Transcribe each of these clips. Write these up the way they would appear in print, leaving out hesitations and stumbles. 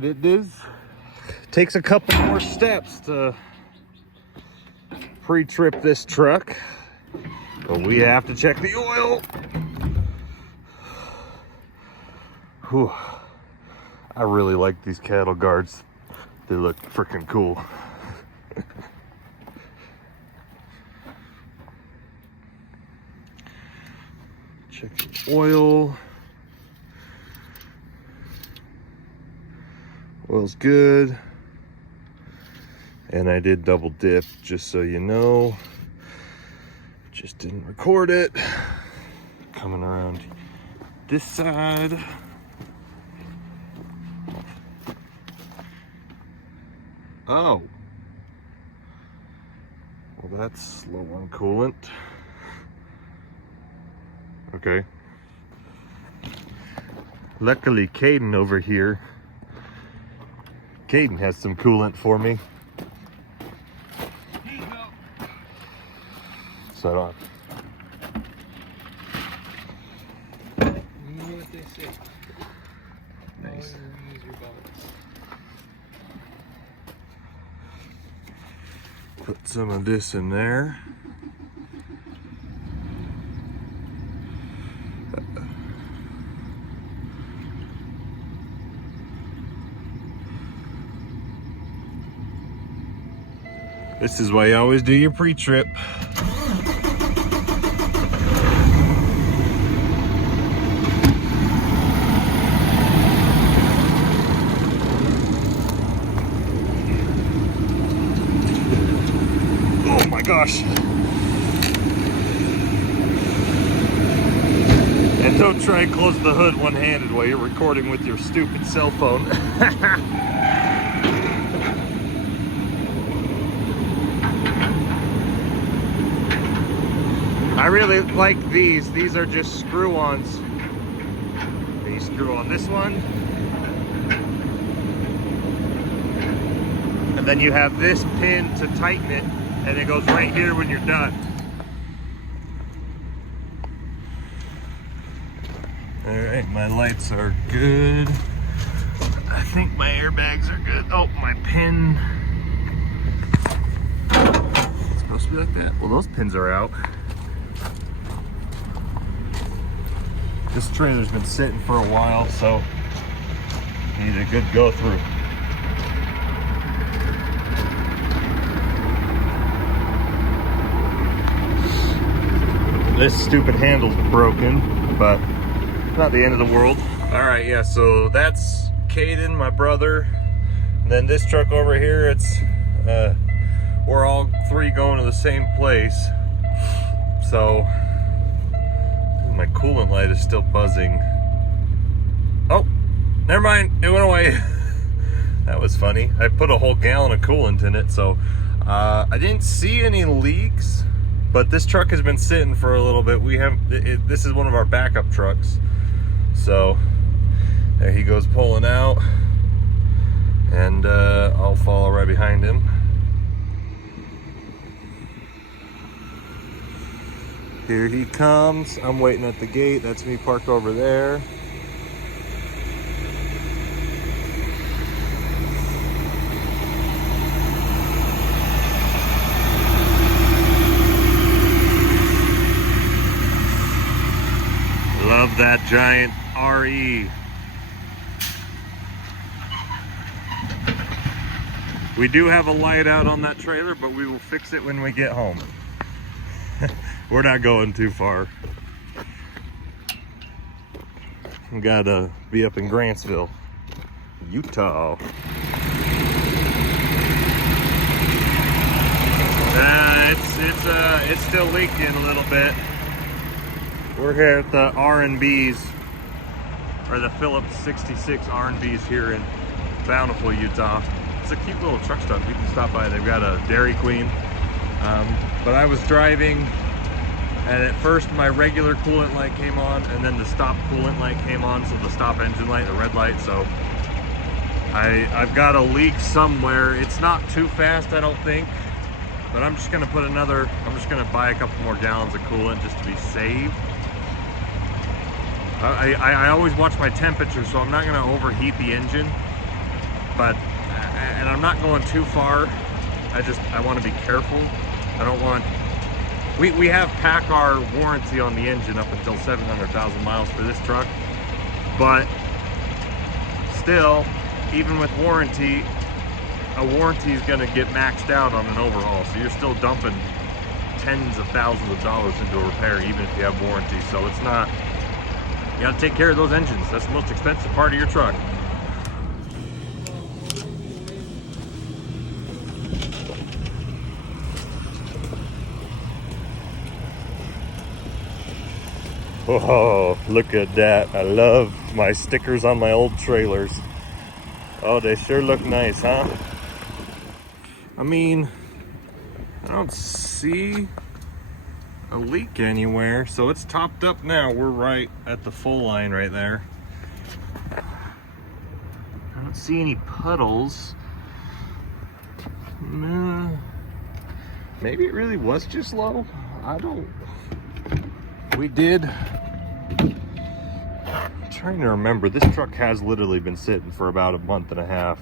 right, takes a couple more steps to pre-trip this truck, but we have to check the oil. Whew. I really like these cattle guards. They look freaking cool. Check the oil. Oil's good. And I did double dip, just so you know. Just didn't record it. Coming around this side. Oh. Well, that's low on coolant. Okay. Luckily, Caden over here. Caden has some coolant for me. So I don't. You know what they say. Nice. Use your balance. Put some of this in there. This is why you always do your pre-trip. Oh my gosh. And don't try and close the hood one-handed while you're recording with your stupid cell phone. I really like these. These are just screw-ons. You screw on this one. And then you have this pin to tighten it, and it goes right here when you're done. All right, my lights are good. I think my airbags are good. Oh, my pin. It's supposed to be like that. Well, those pins are out. This trailer's been sitting for a while, so need a good go through. This stupid handle's broken, but not the end of the world. All right, yeah, so that's Caden, my brother. And then this truck over here, it's we're all three going to the same place. So my coolant light is still buzzing. Oh, never mind, it went away. That was funny. I put a whole gallon of coolant in it, so I didn't see any leaks, but this truck has been sitting for a little bit. This is one of our backup trucks. So there he goes pulling out, and I'll follow right behind him. Here he comes. I'm waiting at the gate. That's me parked over there. Love that giant RE. We do have a light out on that trailer, but we will fix it when we get home. We're not going too far. We gotta be up in Grantsville, Utah. It's still leaking a little bit. We're here at the R&B's, or the Phillips 66 R&B's here in Bountiful, Utah. It's a cute little truck stop. You can stop by. They've got a Dairy Queen. But I was driving, and at first my regular coolant light came on, and then the stop coolant light came on, so the stop engine light, the red light. So I've got a leak somewhere. It's not too fast, I don't think, but I'm just gonna buy a couple more gallons of coolant just to be safe. I always watch my temperature, so I'm not gonna overheat the engine. but and I'm not going too far. I want to be careful. I don't want. We have PACCAR warranty on the engine up until 700,000 miles for this truck, but still, even with warranty, a warranty is going to get maxed out on an overhaul, so you're still dumping tens of thousands of dollars into a repair even if you have warranty. So it's not, you got to take care of those engines. That's the most expensive part of your truck. Oh, look at that. I love my stickers on my old trailers. Oh, they sure look nice, huh? I mean, I don't see a leak anywhere, so it's topped up now. We're right at the full line right there. I don't see any puddles. Maybe it really was just low. I don't. We did. I'm trying to remember. This truck has literally been sitting for about a month and a half.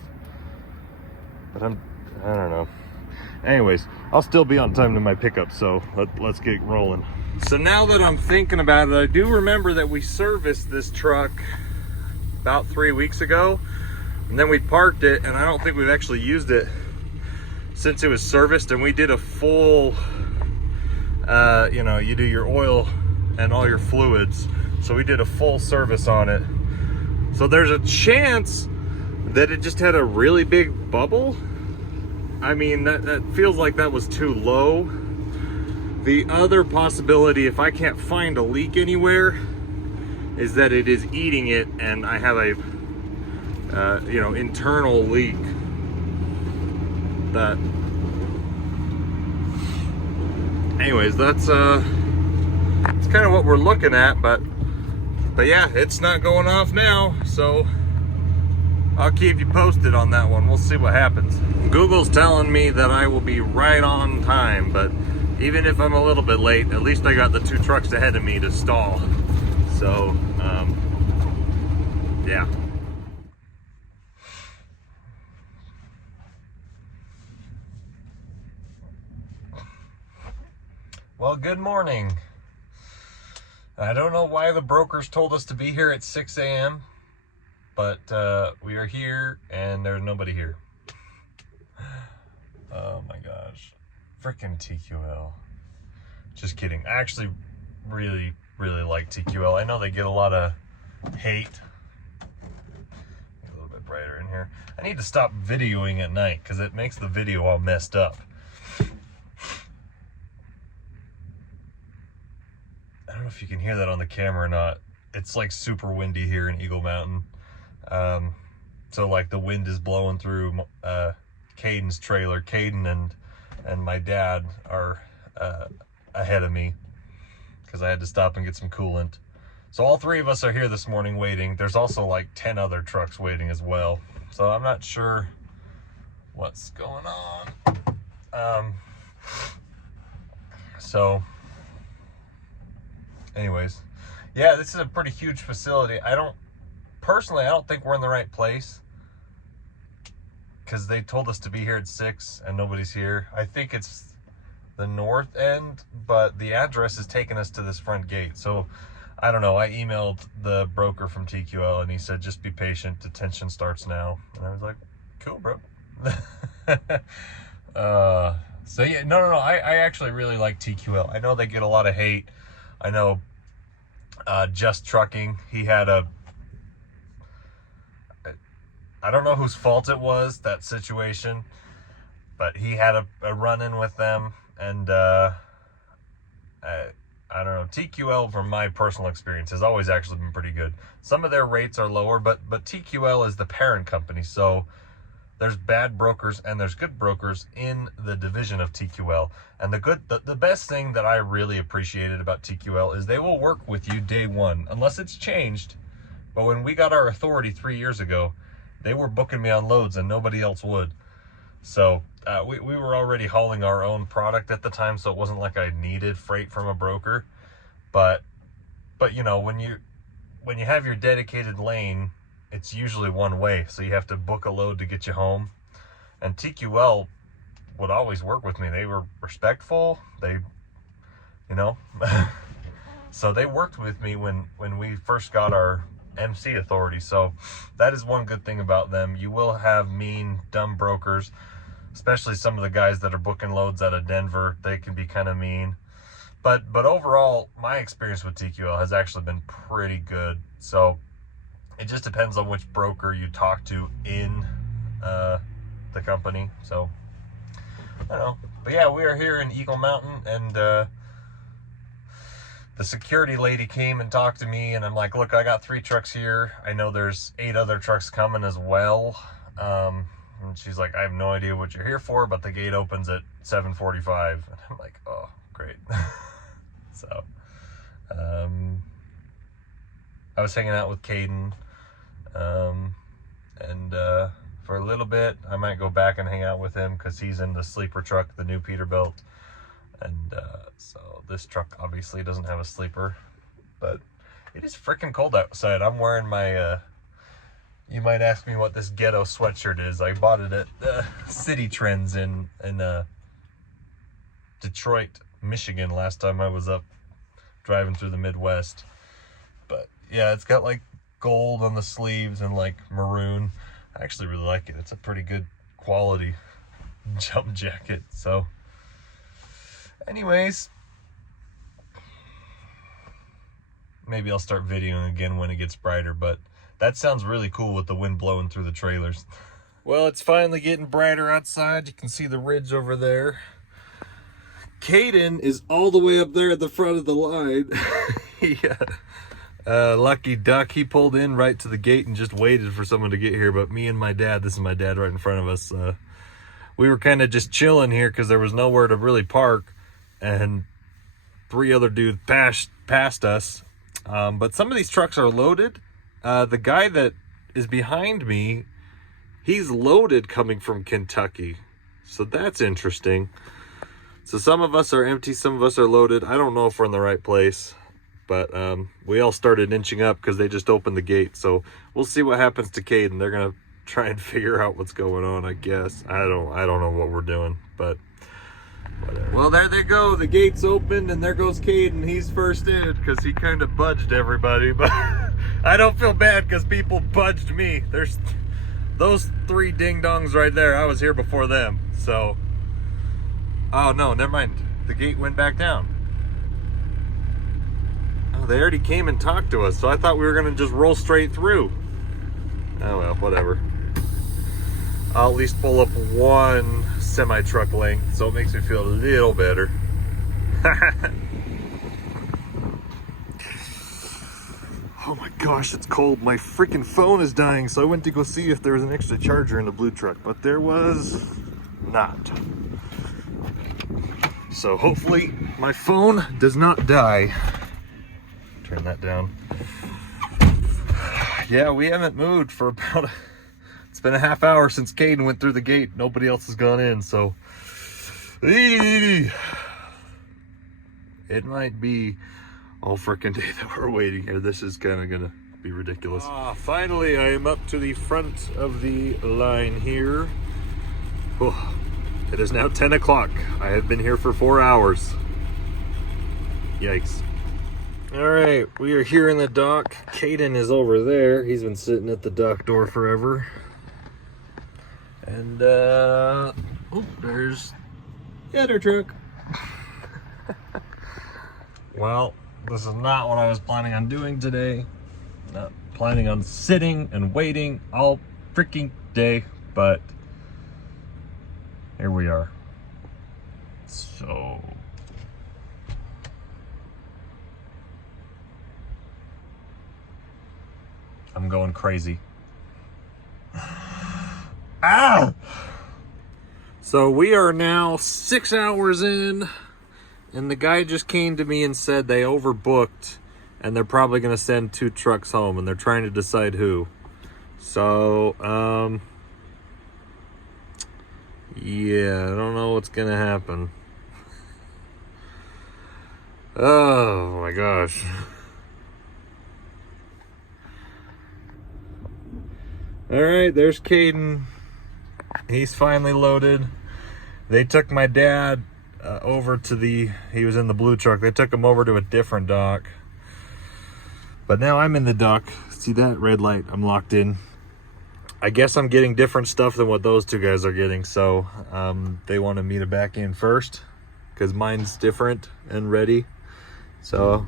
But I don't know. Anyways, I'll still be on time to my pickup, so let's get rolling. So now that I'm thinking about it, I do remember that we serviced this truck about 3 weeks ago, and then we parked it, and I don't think we've actually used it since it was serviced. And we did a full, you know, you do your oil and all your fluids. So we did a full service on it. So there's a chance that it just had a really big bubble. I mean, that feels like that was too low. The other possibility, if I can't find a leak anywhere, is that it is eating it and I have a, you know, internal leak. That. Anyways, that's kind of what we're looking at, but yeah, it's not going off now, so I'll keep you posted on that one. We'll see what happens. Google's telling me that I will be right on time, but even if I'm a little bit late, at least I got the 2 trucks ahead of me to stall. So, yeah. Well, good morning. I don't know why the brokers told us to be here at 6 a.m., but we are here and there's nobody here. Oh my gosh. Frickin' TQL. Just kidding. I actually really like TQL. I know they get a lot of hate. A little bit brighter in here. I need to stop videoing at night because it makes the video all messed up. I don't know if you can hear that on the camera or not. It's like super windy here in Eagle Mountain. So like the wind is blowing through Caden's trailer. Caden and my dad are ahead of me because I had to stop and get some coolant. So all 3 of us are here this morning waiting. There's also like 10 other trucks waiting as well. So I'm not sure what's going on. So anyways, yeah, this is a pretty huge facility. I don't think we're in the right place because they told us to be here at 6 and nobody's here. I think it's the north end, but the address is taking us to this front gate. So I don't know. I emailed the broker from TQL and he said, just be patient. Detention starts now. And I was like, cool, bro. So yeah, no. I actually really like TQL. I know they get a lot of hate. I know Just Trucking, he had I don't know whose fault it was, that situation, but he had a run-in with them, and I don't know, TQL, from my personal experience, has always actually been pretty good. Some of their rates are lower, but TQL is the parent company, so there's bad brokers and there's good brokers in the division of TQL. And the best thing that I really appreciated about TQL is they will work with you day one, unless it's changed. But when we got our authority 3 years ago, they were booking me on loads and nobody else would. So we were already hauling our own product at the time, so it wasn't like I needed freight from a broker. But you know, when you have your dedicated lane it's usually one way, so you have to book a load to get you home. And TQL would always work with me. They were respectful. They, you know, so they worked with me when we first got our MC authority. So that is one good thing about them. You will have mean, dumb brokers, especially some of the guys that are booking loads out of Denver. They can be kind of mean. But overall, my experience with TQL has actually been pretty good. So it just depends on which broker you talk to in the company. So I don't know. But yeah, we are here in Eagle Mountain, and the security lady came and talked to me, and I'm like, look, I got 3 trucks here. I know there's 8 other trucks coming as well. And she's like, I have no idea what you're here for, but the gate opens at 7:45. And I'm like, oh, great. So I was hanging out with Caden, and for a little bit, I might go back and hang out with him because he's in the sleeper truck, the new Peterbilt. And so this truck obviously doesn't have a sleeper, but it is freaking cold outside. I'm wearing my, you might ask me what this ghetto sweatshirt is. I bought it at City Trends in Detroit, Michigan last time I was up driving through the Midwest. But yeah, it's got like gold on the sleeves and like maroon. I actually really like it. It's a pretty good quality jump jacket. So anyways, maybe I'll start videoing again when it gets brighter, but that sounds really cool with the wind blowing through the trailers. Well, it's finally getting brighter outside. You can see the ridge over there. Caden is all the way up there at the front of the line. Lucky duck, he pulled in right to the gate and just waited for someone to get here. But me and my dad, this is my dad right in front of us, we were kind of just chilling here because there was nowhere to really park, and 3 other dudes passed us. But some of these trucks are loaded. The guy that is behind me, he's loaded coming from Kentucky, so that's interesting. So some of us are empty, some of us are loaded. I don't know if we're in the right place, but we all started inching up because they just opened the gate. So we'll see what happens to Caden. They're gonna try and figure out what's going on, I guess. I don't know what we're doing, but whatever. Well, there they go. The gate's opened, and there goes Caden. He's first in because he kind of budged everybody, but I don't feel bad because people budged me. There's those 3 ding-dongs right there. I was here before them, so. Oh, no, never mind. The gate went back down. Oh, they already came and talked to us, so I thought we were going to just roll straight through. Oh, well, whatever. I'll at least pull up 1 semi-truck length, so it makes me feel a little better. Oh my gosh, it's cold. My freaking phone is dying, so I went to go see if there was an extra charger in the blue truck, but there was not. So hopefully my phone does not die. Turn that down. Yeah, we haven't moved for about, it's been a half hour since Caden went through the gate. Nobody else has gone in, so. It might be all freaking day that we're waiting here. This is kind of gonna be ridiculous. Finally, I am up to the front of the line here. Oh. It is now 10 o'clock. I have been here for 4 hours. Yikes. All right, we are here in the dock. Caden is over there. He's been sitting at the dock door forever. And, oh, there's the other truck. Well, this is not what I was planning on doing today. Not planning on sitting and waiting all freaking day, but here we are. So I'm going crazy. Ow! So we are now 6 hours in, and the guy just came to me and said they overbooked and they're probably gonna send 2 trucks home, and they're trying to decide who. So yeah, I don't know what's gonna happen. Oh my gosh. All right, there's Caden. He's finally loaded. They took my dad over to he was in the blue truck. They took him over to a different dock. But now I'm in the dock. See that red light? I'm locked in. I guess I'm getting different stuff than what those two guys are getting. So they wanted me to back in first because mine's different and ready. So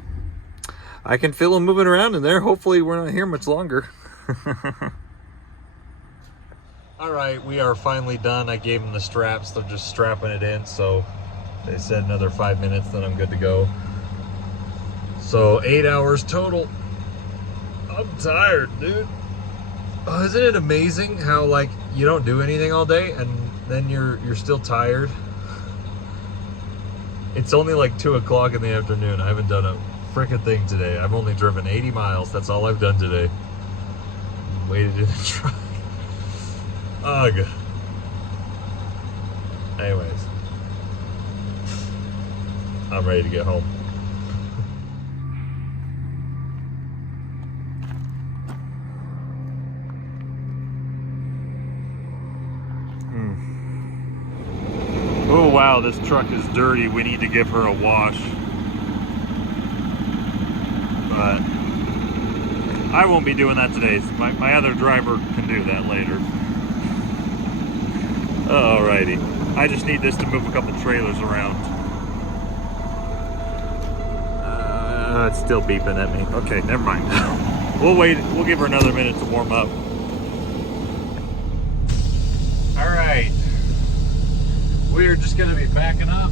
I can feel them moving around in there. Hopefully we're not here much longer. All right, we are finally done. I gave them the straps. They're just strapping it in. So they said another 5 minutes, then I'm good to go. So 8 hours total. I'm tired, dude. Oh, isn't it amazing how like you don't do anything all day and then you're still tired? It's only like 2 o'clock in the afternoon. I haven't done a freaking thing today. I've only driven 80 miles. That's all I've done today. Waited in the truck. Ugh. Anyways, I'm ready to get home. Oh wow, this truck is dirty. We need to give her a wash. But I won't be doing that today. My other driver can do that later. Alrighty. I just need this to move a couple trailers around. It's still beeping at me. Okay, never mind. We'll wait. We'll give her another minute to warm up. Alright. We're just going to be backing up.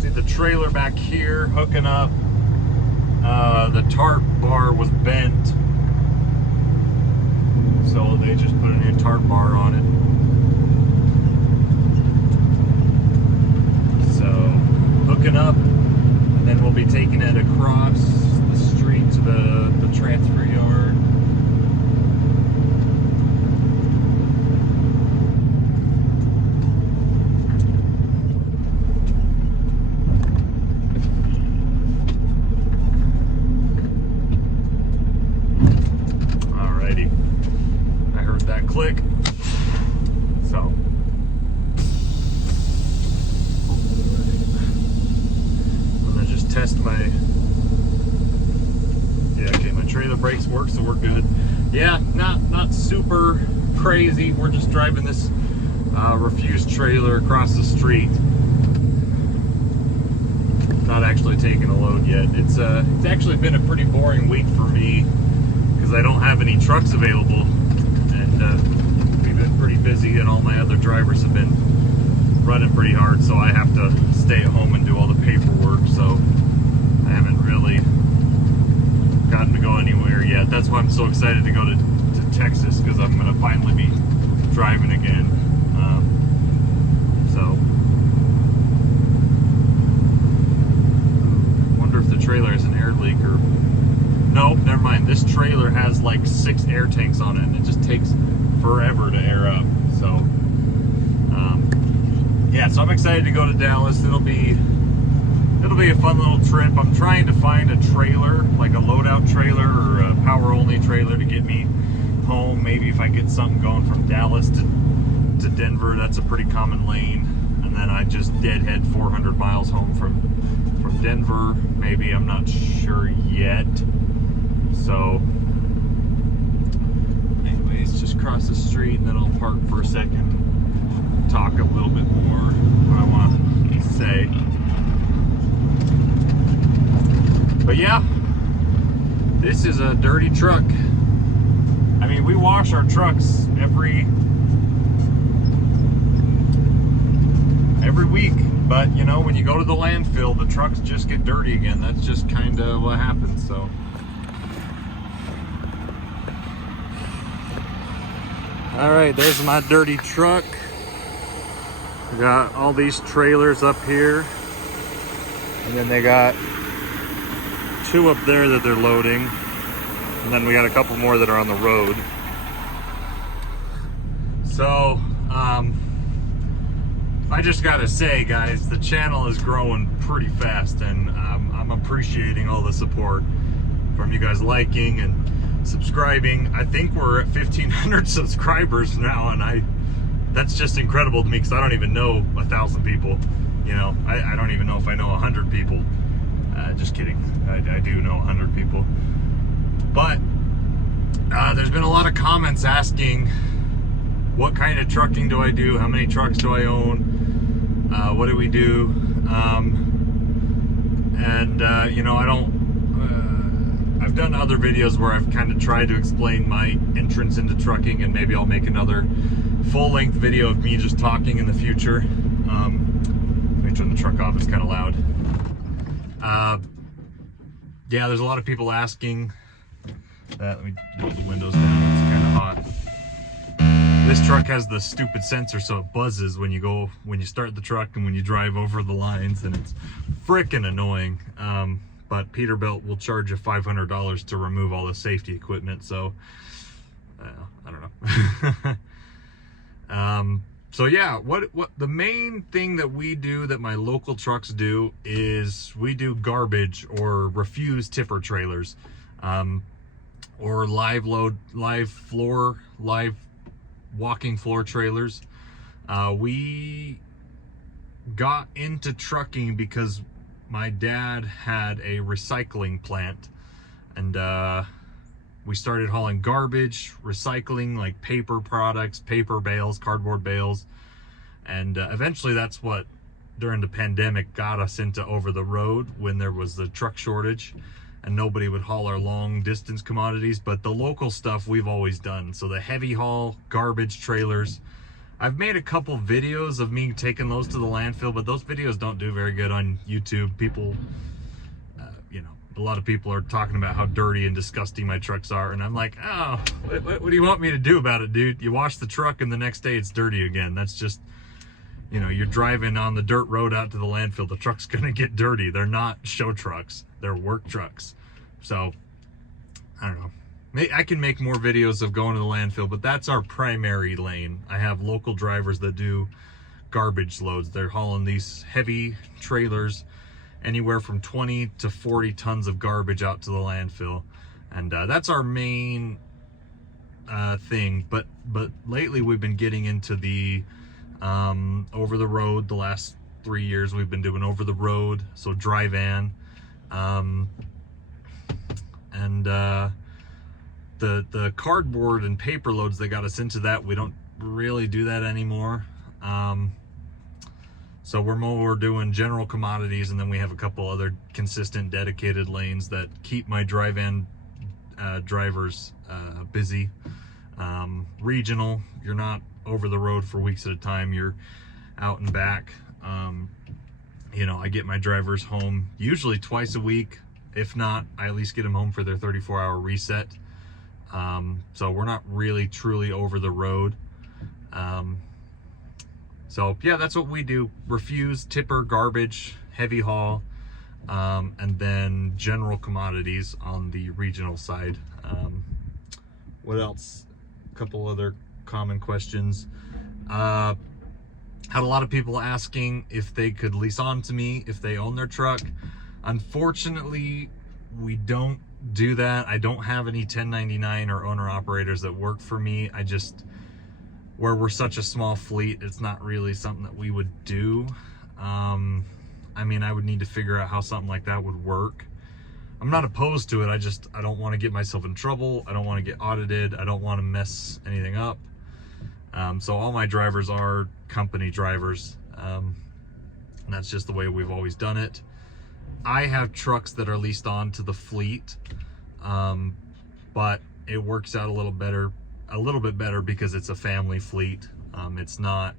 See the trailer back here, hooking up. The tarp bar was bent. So they just put a new tarp bar on it. Hooking up, and then we'll be taking it across the street to the transfer yard. Alrighty, I heard that click, so. Test my trailer brakes work, so we're good. Yeah, not super crazy. We're just driving this refused trailer across the street, not actually taking a load yet. It's actually been a pretty boring week for me because I don't have any trucks available, and we've been pretty busy, and all my other drivers have been running pretty hard, so I have to stay at home and do all the paperwork. So I haven't really gotten to go anywhere yet. That's why I'm so excited to go to Texas, because I'm going to finally be driving again. So, wonder if the trailer has an air leak or... Nope, never mind. This trailer has like 6 air tanks on it, and it just takes forever to air up. So, yeah, so I'm excited to go to Dallas. It'll be a fun little trip. I'm trying to find a trailer, like a loadout trailer or a power-only trailer to get me home. Maybe if I get something going from Dallas to Denver, that's a pretty common lane. And then I just deadhead 400 miles home from Denver. Maybe, I'm not sure yet. So, anyways, just cross the street and then I'll park for a second, talk a little bit more what I want to say. But yeah, this is a dirty truck. I mean, we wash our trucks every week, but you know, when you go to the landfill, the trucks just get dirty again. That's just kind of what happens. So all right, there's my dirty truck. We got all these trailers up here, and then they got 2 up there that they're loading, and then we got a couple more that are on the road. So I just gotta say, guys, the channel is growing pretty fast, and I'm appreciating all the support from you guys liking and subscribing. I think we're at 1,500 subscribers now, and that's just incredible to me, because I don't even know 1,000 people. You know, I don't even know if I know 100 people. Just kidding. I do know 100 people. But there's been a lot of comments asking, what kind of trucking do I do? How many trucks do I own? What do we do? You know, I've done other videos where I've kind of tried to explain my entrance into trucking, and maybe I'll make another full-length video of me just talking in the future. Let me turn the truck off, it's kind of loud. Yeah, there's a lot of people asking that. Let me roll the windows down, it's kind of hot. This truck has the stupid sensor, so it buzzes when you start the truck and when you drive over the lines, and it's freaking annoying. But Peterbilt will charge you $500 to remove all the safety equipment, so I don't know. So yeah, what the main thing that we do, that my local trucks do, is we do garbage or refuse tipper trailers, or live walking floor trailers. We got into trucking because my dad had a recycling plant, and we started hauling garbage, recycling, like paper products, paper bales, cardboard bales, and eventually that's what, during the pandemic, got us into over the road when there was the truck shortage and nobody would haul our long distance commodities. But the local stuff we've always done. So the heavy haul garbage trailers, I've made a couple videos of me taking those to the landfill, but those videos don't do very good on YouTube. People, you know, a lot of people are talking about how dirty and disgusting my trucks are, and I'm like, oh, what do you want me to do about it, dude? You wash the truck and the next day it's dirty again. That's just, you know, you're driving on the dirt road out to the landfill, the truck's gonna get dirty. They're not show trucks, they're work trucks. So, I don't know. I can make more videos of going to the landfill, but that's our primary lane. I have local drivers that do garbage loads. They're hauling these heavy trailers, anywhere from 20 to 40 tons of garbage out to the landfill. And that's our main thing. But lately we've been getting into the over the road. The last 3 years we've been doing over the road, so dry van. The cardboard and paper loads that got us into that, we don't really do that anymore. So we're more doing general commodities, and then we have a couple other consistent dedicated lanes that keep my dry van drivers busy. Regional, you're not over the road for weeks at a time, you're out and back. You know, I get my drivers home usually twice a week. If not, I at least get them home for their 34-hour reset. So we're not really truly over the road. So yeah, that's what we do. Refuse, tipper, garbage, heavy haul, and then general commodities on the regional side. What else? A couple other common questions. Had a lot of people asking if they could lease on to me if they own their truck. Unfortunately, we don't do that. I don't have any 1099 or owner operators that work for me. Where we're such a small fleet, it's not really something that we would do. I mean, I would need to figure out how something like that would work. I'm not opposed to it. I don't want to get myself in trouble. I don't want to get audited. I don't want to mess anything up. So all my drivers are company drivers. And that's just the way we've always done it. I have trucks that are leased on to the fleet, but it works out a little bit better because it's a family fleet. It's not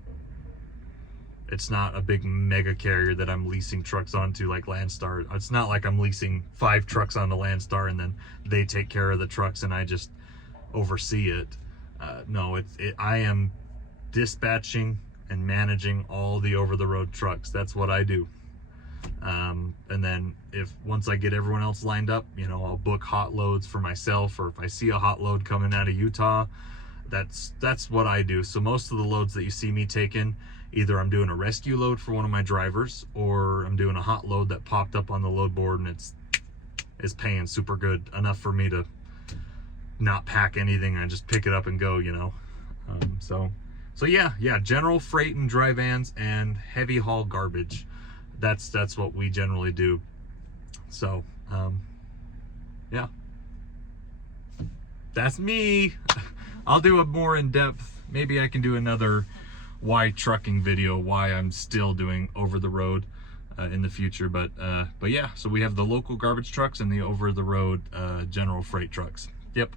a big mega carrier that I'm leasing trucks onto like Landstar. It's not like I'm leasing 5 trucks onto Landstar and then they take care of the trucks and I just oversee it. No, I am dispatching and managing all the over-the-road trucks. That's what I do. And then once I get everyone else lined up, you know, I'll book hot loads for myself, or if I see a hot load coming out of Utah, that's what I do. So most of the loads that you see me taking, either I'm doing a rescue load for one of my drivers, or I'm doing a hot load that popped up on the load board and it's paying super good, enough for me to not pack anything. I just pick it up and go, you know. So yeah, general freight and dry vans and heavy haul garbage. That's what we generally do. So yeah, that's me. I'll do a more in-depth, maybe I can do another why trucking video, why I'm still doing over the road in the future. But yeah, so we have the local garbage trucks and the over the road general freight trucks. Yep.